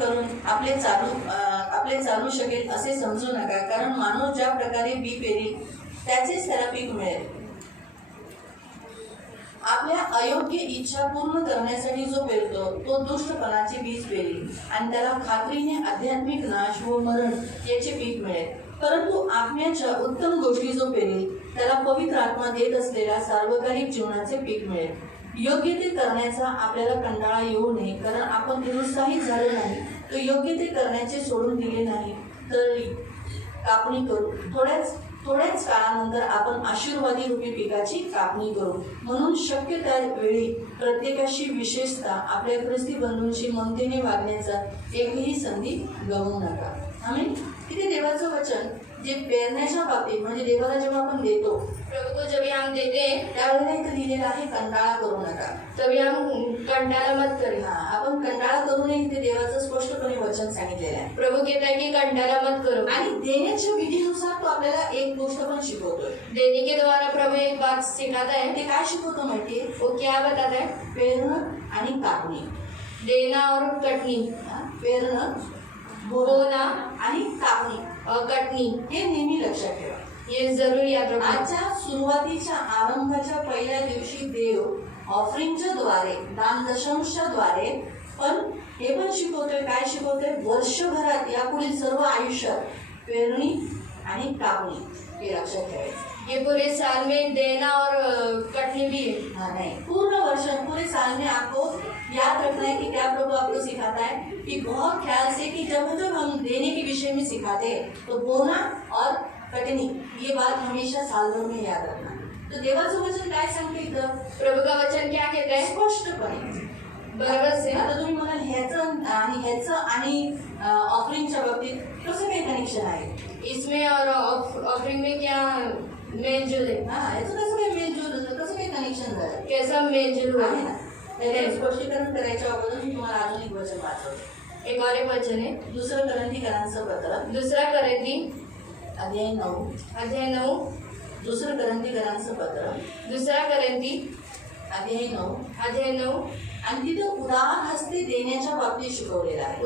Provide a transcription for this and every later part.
करून आपले चालू शकेल असे समजू नका, कारण माणूस ज्या प्रकारे बी पेरी त्याचेच त्याला पीक मिळेल. आपल्या अयोग्य इच्छा पूर्ण करण्यासाठी जो पेरतो तो दुष्टपणाचे बीज पेरी आणि त्याला खात्रीने आध्यात्मिक नाश व मरण याचे पीक मिळेल. परंतु आत्म्याच्या उत्तम गोष्टी जो पेरेल त्याला पवित्र आत्मा देत असलेल्या सार्वकालिक जीवनाचे पीक मिळेल. योग्य ते करण्याचा आपल्याला कंटाळा येऊ नये, कारण आपण निरुत्साहित झालो नाही, तो योग्य ते करण्याचे सोडून दिले नाही तर कापणी करू. थोड्याच काळानंतर आपण आशीर्वादी रूपी पिकाची कापणी करू. म्हणून शक्य त्या वेळी प्रत्येकाशी, विशेषतः आपल्या ख्रिस्ती बंधूंशी ममतेने वागण्याचा एकही संधी गमावू नका. आम्ही तिथे देवाचं वचन जे पेरण्याच्या बाबतीत म्हणजे देवाला जेव्हा आपण देतो, प्रभु को जब हम देते हैं त्यावेळेला इथं लिहिलेलं आहे कंटाळा करू नका. तभी हम कंटाला मत करें. आपण कंटाळा करू नये इथे देवाचं स्पष्टपणे वचन सांगितलेलं आहे. प्रभु कहता है कि कंटाला मत करो. आणि देण्याच्या विधीनुसार तो आपल्याला एक गोष्ट पण शिकवतोय. देने के द्वारा प्रभु एक बात सिखाता है. ते काय शिकवतो माहितीये? वो क्या बताता है? पेरणं आणि कापणी. देना और कटनी. पेरणं, बोना आणि कापणी और कटनी हे नेहमी लक्षात ठेवा. ये जरूर याद रखना. आजच्या सुरुवातीच्या आरंभाच्या पहिल्या दिवशी देव ऑफरिंगच्या द्वारे, दान दशांशच्या द्वारे पण हे पण शिकवतोय. काय शिकवतोय? वर्षभरात यापुढील सर्व आयुष्यात पेरणी आणि कापणी हे लक्षात ठेवायचं. ये पूरे साल में देना और कटनी भी है. नहीं, पूर्ण वर्ष पूरे साल में आपको याद रखना है कि क्या प्रभु आपको सिखाता है कि बहुत ख्याल से कि जब हम देने के विषय में सिखाते हैं तो बोना और कटनी ये बात हमेशा साल भर में याद रखना. तो देवाचं वचन काय सांगते इथं? प्रभु का वचन क्या कहता है? स्पष्टपणे बरोबर से. आता तुम्ही म्हणाल ह्याचं आणि ऑफरिंगच्या बाबतीत कसं काही कनेक्शन आहे? इसमें और ऑफरिंग में क्या मेलजोल है? याचं कसं काही मेलजोल, कसं काही कनेक्शन झालं? कैसा मेलजोल आहे है? ना. त्याचे स्पष्टीकरण करायच्या अगोदर मी तुम्हाला अजून एक वचन वाचवते. एक और एक वचन है. दुसरं करंथीकरांचं पत्र दूसरा करंथी अध्याय 9. अध्याय 9. दुसरं करंथीकरांचं पत्र दूसरा करंथी अध्याय 9. अध्याय 9. आणि तिथं उदार हस्ते देण्याच्या बाबतीत शिकवलेलं आहे.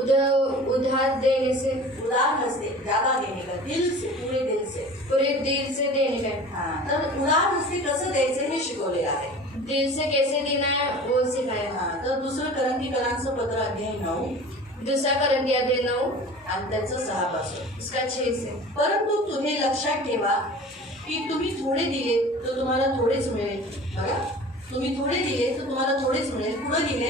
उधार देने से, उदार हस्ते ज्यादा देणे का, दिल से, पूरे दिल से, पूरे दिल से देने का. तर उदार हस्ते कसं द्यायचं हे शिकवलेलं आहे. दिल से कैसे देना है वो सिखाया. तर दुसरं करंथीकरांचं पत्र अध्याय 9 दूसरा करंथी अध्याय 9 आणि त्याचं 6 पासून. उसका 6 से. परंतु तुम्ही लक्षात ठेवा की तुम्ही थोडे दिले तर तुम्हाला थोडेच मिळेल. बघा, तुम्ही थोडे दिले तर तुम्हाला थोडेच मिळेल. पुढे दिले,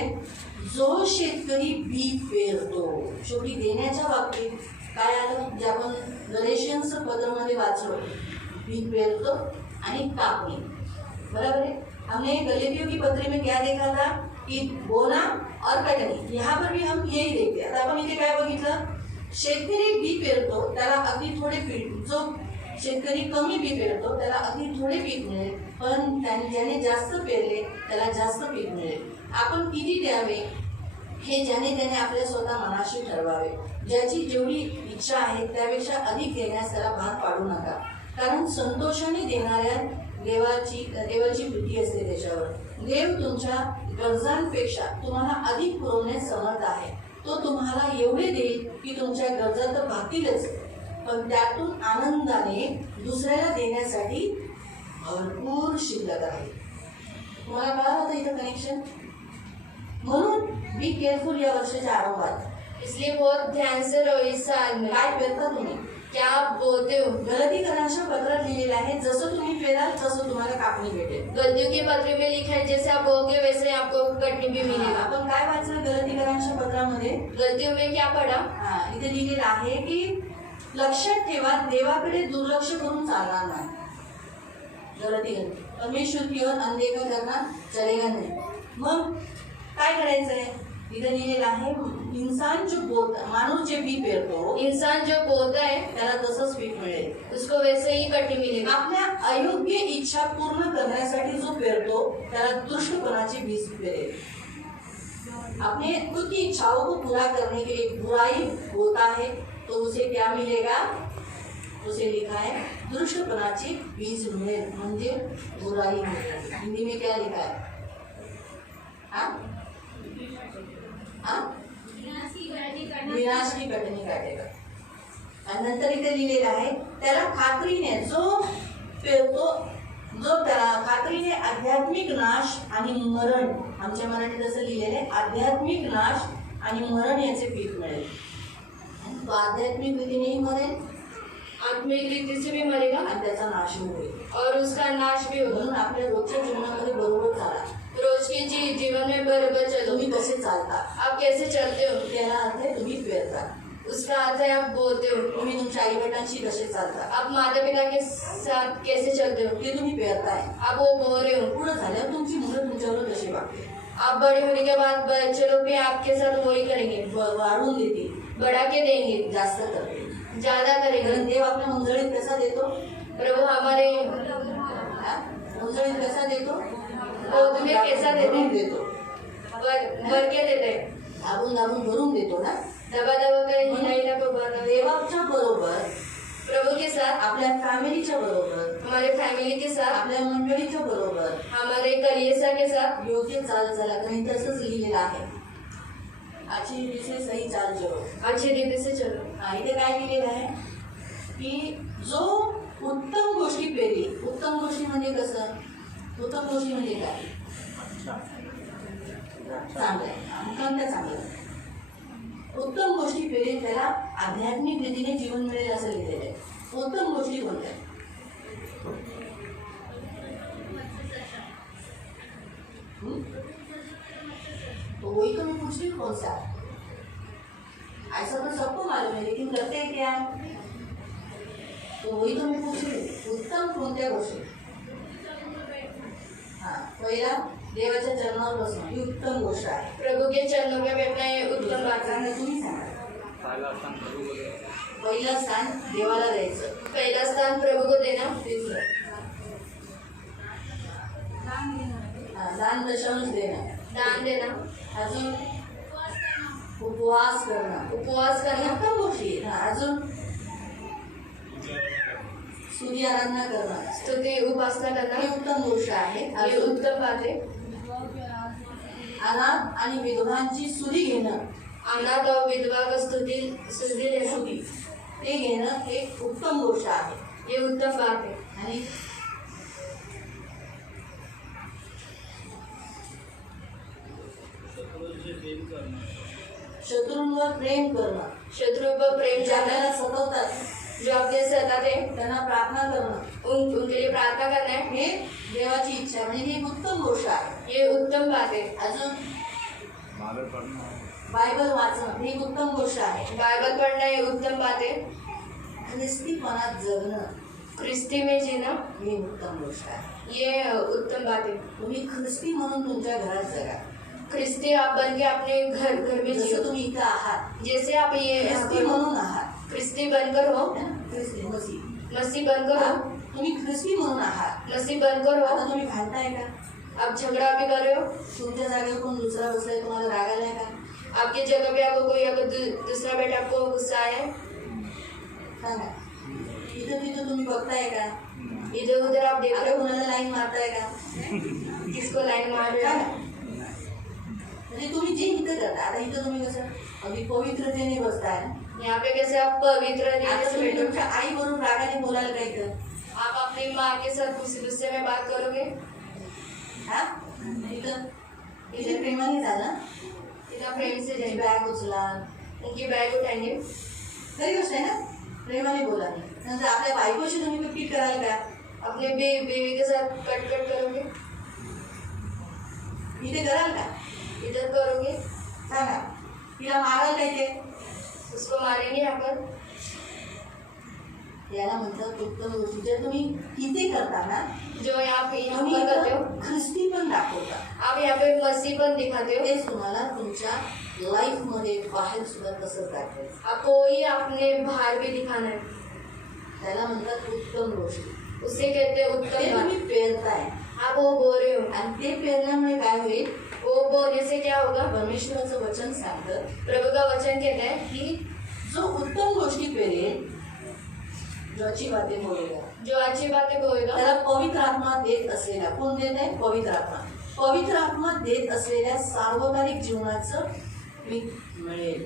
जो शेतकरी बी पेरतो. शेवटी देण्याच्या बाबतीत काय आलं जे आपण गलेशियन्सचं पत्रामध्ये वाचलो, बी पेरतो आणि कापणी. बराबर है. हमने गलातियों की पत्री में क्या देखा था कि बोना और कटनी. यहाँ पर भी हम यही देखते. आता आपण इथे काय बघितलं? शेतकरी बी पेरतो त्याला अगदी थोडे पीक, जो शेतकरी कमी बी पेरतो त्याला अगदी थोडे पीक मिळेल, पण ज्याने जास्त पेरले त्याला जास्त पीक मिळेल. आपण किती द्यावे हे ज्याने त्याने आपल्या स्वतः मनाशी ठरवावे. ज्याची जेवढी इच्छा आहे त्यापेक्षा अधिक देण्यास त्याला भाग पाडू नका, कारण संतोषाने देणाऱ्या देवाची प्रीती असते त्याच्यावर. देव तुमच्या गरजांपेक्षा तुम्हाला अधिक पुरवण्यास समर्थ आहे. तो तुम्हाला एवढे देईल की तुमच्या गरजा तर भागतीलच, पण त्यातून आनंदाने दुसऱ्याला देण्यासाठी भरपूर शिल्लक आहे. तुम्हाला कळलं होतं इथं कनेक्शन? म्हणून बी केअरफुल या वर्षाच्या आरंभात. इसलिए बहुत ध्यान से रहो इस साल में. काय पेरता तुम्ही? क्या आप बोलते हो? गलातीकरांच्या पत्रात लिहिलेलं आहे, जसं तुम्ही पेराल तसं तुम्हाला कापणी भेटेल. गलतियों की पत्री में लिखा है जैसे आप बोगे वैसे आपको कटनी भी मिलेगा. आपण काय वाचलं गलातीकरांच्या पत्रामध्ये? गलतियों में क्या पढ़ा? इथे लिहिलेलं आहे की लक्षात ठेवा, देवाकडे दुर्लक्ष करून चालणार नाही. गलातीकर परमेश्वर की ओर अनदेखा करना चलेगा नहीं. मग काय करायचंय? इथे लिहिलेलं आहे, इंसान जो बोलता, माणूस जे बी पेरतो, इंसान जो बोलता है त्याला तसंच पीक मिळेल. उसको वैसे ही कटनी मिलेगी. आपल्या अयोग्य इच्छा पूर्ण करण्यासाठी जो पेरतो त्याला दुष्टपणाची बीज पेरेल. अपने खुद की इच्छाओं को पूरा करने के लिए बुराई होता है तो उसे क्या मिलेगा? उसे लिखा है दुष्टपणाची बीज मिळेल, म्हणजे बुराई मिळेल. हिंदी में क्या लिखा है? हाँ? हाँ? विनाश की कटणी काढेगा. आणि नंतर इथे लिहिलेलं आहे त्याला खात्रीने जो पेरतो, जो त्याला खात्रीने आध्यात्मिक नाश आणि मरण, आमच्या मराठीत असं लिहिलेलं आहे आध्यात्मिक नाश आणि मरण याचे पीक मिळेल. तो आध्यात्मिक रीतीनेही मरेल आत्मिक रीति से भी मरेगा आणि त्याचा नाश होईल. और उसका नाश भी होगा. म्हणून आपल्या रोजच्या जीवनामध्ये बरोबर चाला. रोज के जीवन में बराबर चलो. तुम्ही कसे चालता आप कैसे चलते हो त्याला अर्थ आहे तुम्ही पेरता. उसका अर्थ है आप बोलते हो. तुम्ही तुमच्या आई वडिलांशी कसे चालता आप माता पिता के साथ कैसे चलते हो. ते तुम्ही पेरताय. आप वो बोल रहे हो. पुढे झाल्यावर तुमची मुलं तुमच्यावर कशी वागते, आप बड़े होने के बाद बच्चे लोग भी आपके साथ वही करेंगे. वाढवून देते, बढ़ा के देंगे, जास्त करते. ज्यादा करेंगे. कारण देव आपल्या मुंजळीत कसा देतो, प्रभु हमारे मुंजळीत कसा देतो, गोद में कैसा भरून देते देतो, भर के देते हैं. दाबून दाबून भरून देतो ना. दबा दबा कर हिला को भरना. देवाच्या बरोबर प्रभु के साथ, आपल्या फॅमिलीच्या बरोबर, हमारे फैमिली के साथ, आपल्या मंडळीच्या बरोबर हमारे कलियसा के साथ योग्य चाल चला. कारण तसंच लिहिलेलं आहे अच्छी रीति से सही चाल चलो. अच्छी रीति से चलो. इथे काय लिहिलेलं आहे की जो उत्तम गोष्टी पेरी. उत्तम गोष्टी म्हणजे कसं, उत्तम गोष्टी म्हणजे काय, चांगलं आहे, कोणत्या चांगलं. उत्तम गोष्टी पेरी त्याला आध्यात्मिक रीतीने जीवन मिळेल असं लिहिलेलं आहे. उत्तम गोष्टी कोणत्या, तो वही तो मैं पूछ रही हूँ कौन सा. ऐसा तो सबको मालूम है लेकिन करते हैं क्या, तो वही तो मैं पूछ रही हूँ उत्तम कोणत्या गोष्टी. हाँ, पहिला देवाच्या चरणावर बसणं ही उत्तम गोष्ट आहे. प्रभु के चरणों में बैठना ये उत्तम बात है. सांगा, तुम्ही सांगा. पहिलं स्थान देवाला द्यायचं. पहला स्थान प्रभु को देना. तिसरं दान दशांश देणं. दान देना. अजून उपवास करणं. उपवास करना. उत्तम गोष्टी आहेत. अजून सूर्य आराधना करणं स्तुति उपासना ही करना उत्तम गोष्ट आहे. ये अजून उत्तम बात है. अनाथ आणि विधवांची सुरी घेणं, अनाथ और विधवा का स्तुति लेना सुरी ते घेणं एक उत्तम गोष्ट आहे. ये उत्तम बात है. आणि शत्रूंवर प्रेम करणं. शत्रु पर प्रेम जे जाना. आपल्याला सतवतात जो आपके सताते हैं त्यांना प्रार्थना करणं उनके लिए प्रार्थना करना है. हे देवाची इच्छा आहे. म्हणजे ही एक उत्तम गोष्ट आहे. ये उत्तम बात है. अजून बायबल वाचणं ही एक उत्तम गोष्ट आहे. बाइबल पढ़ना ये उत्तम बात है. ख्रिस्तीपणात जगणं ख्रिस्ती में जीना ही उत्तम गोष्ट आहे. ये उत्तम बात है. तुम्ही ख्रिस्ती म्हणून तुमच्या घरात जगा. ख्रिस्ती आप बन के अपने घर में जसं जियो. तुम्ही इथं आहात जैसे आप ये ख्रिस्ती म्हणून आहात. ख्रिस्ती बनकर हो, ख्रिस्ती मसीह मसीह बनकर हो, तुम्ही ख्रिस्ती म्हणून आहात. मसीह बनकर हो. आता तुम्ही भांडताय का, आप झगड़ा भी कर रहे हो. तुमच्या जागेवर कोण दुसरा बसलाय तुम्हाला राग आलाय का, आपकी जगह पे आपको कोई अगर दूसरा बेटा आपको गुस्सा आया, सांगा. इथं तिथं तुम्ही बघताय का, इधर उधर आप देख रहे आता हो, कोणाला लाईन मारताय का, किसको लाइन मार रहे सांगा. हो. म्हणजे तुम्ही जे इथं करता, आता इथं तुम्ही कसं अगदी पवित्रतेने बसताय. यहाँ पे कैसे आप पवित्र आता रीति से तुम्ही बैठो. तुमच्या आई बरोबर रागाने बोलायला काय कर, आप अपनी माँ के साथ गुस्से में बात करोगे. हा इथं इथे प्रेमाने झालं, इतना प्रेम से त्याची जाएंगे, बॅग उचला, उनकी बैग उठाएंगे. खरी गोष्ट आहे ना, प्रेमाने बोला. नंतर आपल्या बायकोशी तुम्ही पिपीट कराल का, अपने बीवी के साथ कट करोगे. इथे कराल का, इधर करोगे, सांगा. तिला माराल का इथे, उसको मारेंगे यहाँ पर. याला म्हणतात उत्तम गोष्टी. जर तुम्ही इथे करता ना जो यहाँ तुम्ही पर करते हो, इथं ख्रिस्ती पण दाखवता. आप यहाँ पे मसीह पण दिखाते हो. तेच तुम्हाला तुमच्या लाईफ मध्ये बाहेर सुद्धा कसं दाखवायचं, आपको वही अपने बाहर भी दिखाना है. त्याला म्हणतात उत्तम गोष्टी. उसे कहते हैं ते उत्तम तुम्ही बात. पेरताय आप वो बोल रहे हो, आणि ते पेरण्यामुळे काय होईल, वो बोलने से क्या होगा. परमेश्वराचं वचन सांगतं प्रभु का वचन कहता है की जो उत्तम गोष्टी पेरेल, जो अच्छी बातें बोलेगा, जो अच्छी बातें बोलेगा त्याला पवित्र आत्मा देत असलेला, कोण देत आहे, पवित्र आत्मा. पवित्र आत्मा देत असलेल्या सार्वकालिक जीवनाचं पीक मिळेल.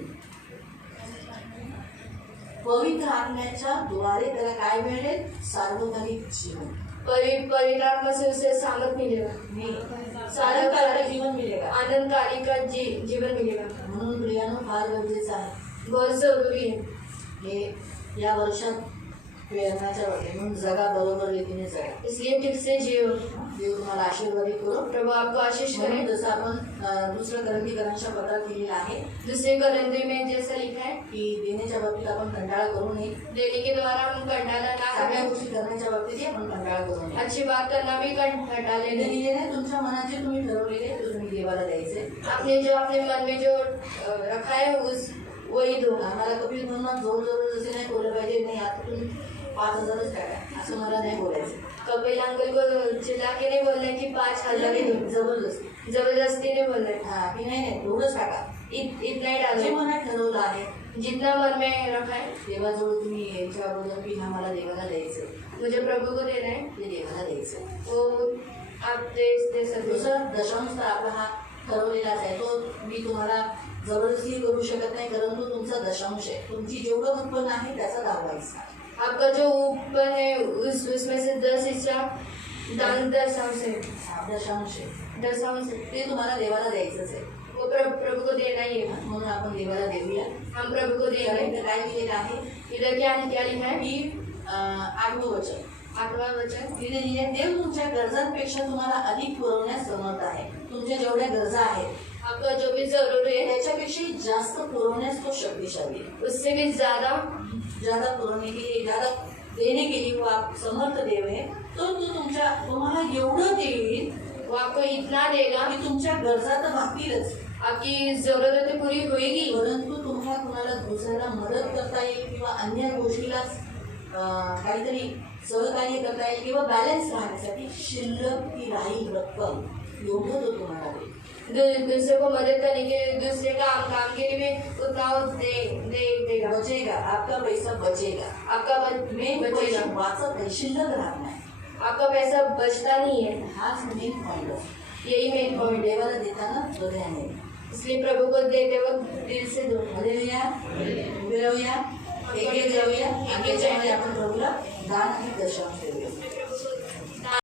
पवित्र आत्म्याच्या द्वारे त्याला काय मिळेल? सार्वकालिक जीवन. पवित्र आत्मा से उसे सामर्थ मिलेगा, सार्वकालिक जीवन मिळेगा. आनंदकाली का जीवन मिलेगा. म्हणून प्रियानो फार गरजेचं आहे बहुत जरूरी है. हे या वर्षात पेरण्याच्या वेळी. म्हणून जगा बरोबर रीतीने जगा. इसलिए ठीक से जियो. देव तुम्हाला आशीर्वादित करो. प्रभु आपको आशीष करे. म्हणून जसं आपण दुसरं करंदीकरांच्या पत्रात लिहिलेलं आहे दूसरे करंदी में जैसा लिखा है की देण्याच्या बाबतीत आपण कंटाळा करू नये. देने के द्वारा हम कंटाला ना चांगल्या करें. गोष्टी करण्याच्या बाबतीतही आपण कंटाळा करू नये. अच्छी बात करना भी कंटाला इथे नहीं. लिहिलेलं आहे तुमच्या मनात जे तुम्ही ठरवलेले ते तुम्ही देवाला द्यायचे. आपने जो अपने मन में जो रखा है उस वही दो. आम्हाला कपिल म्हणून जोर जबरदस्ती नाही बोललं पाहिजे. नाही आता तुम्ही 5,000च टाका असं मला नाही बोलायचं. कपिल अंकल को चिल्ला के नहीं बोलना है कि 5,000 ही दो. जबरदस्ती जबरदस्ती नहीं बोलना है. हा की नाही नाही एवढंच टाका. इतना ही जे डालो. मनात ठरवलं आहे जितना मन में रखा है देवाजवळ तुम्ही यायच्या अगोदर की हा मला देवाला द्यायचं, मुझे प्रभु को देना है, ते देवाला द्यायचं. वो आप दे सकते हो. दुसरा दशांश तर आपला हा ठरवलेलाच आहे. तो मी तुम्हाला जबरदस्ती करू शकत नाही, परंतु तुमचा दशांश आहे. तुमची जेवढं उत्पन्न आहे त्याचा 10 हिस्सा. आपका जो ऊपर है उसमें से 10 हिस्सा दान दशांश है. दशांश आहे दशांश ते तुम्हाला देवाला द्यायचंच आहे. वो प्रभु को देना ही है. म्हणून आपण देवाला देऊया. हम प्रभु को देना कारण है. इथं काय लिहिलेलं आहे इधर क्या लिखा है? की 8वं वचन 8वां वचन. तिथे लिहिले देव तुमच्या गरजांपेक्षा तुम्हाला अधिक पुरवण्यास समर्थ आहे. तुमच्या जेवढ्या गरजा आहेत आपका जो भी जरूरी है त्याच्यापेक्षाही जास्त पुरवण्यास तो शक्तिशाली आहे. उससे भी ज्यादा पुरवणे के लिए ज्यादा देने के लिए वो आप समर्थ देव है. तो तुम्हाला एवढं देईल वो आपको इतना देगा की तुमच्या गरजा तर भागतीलच, आपकी जरूरतें पूरी होएगी, परंतु तुम्हाला कुणाला दुसऱ्याला मदत करता येईल किंवा अन्य गोष्टीला काहीतरी सहकार्य करता येईल किंवा बॅलन्स राहण्यासाठी शिल्लक ती राहील रक्कम एवढं तो तुम्हाला देईल. दूसरे को मदद करने के लिए दूसरे काम के लिए भी उतना वो देगा. बचेगा, आपका पैसा बचेगा. आपका मेन बचेगा. वाचत नाही, शिल्लक राहत नाही. आपका पैसा बचता नहीं है. हाच मेन पॉईंट आहे. यही मेन पॉइंट है. देवाला देताना हृदयाने. इसलिए प्रभु को देते वक्त दिल से दो. हालेलुया. उभे राहूया, एक जाऊया आणि त्याच्यामध्ये आपण प्रभूला दान आणि दशांश देऊया.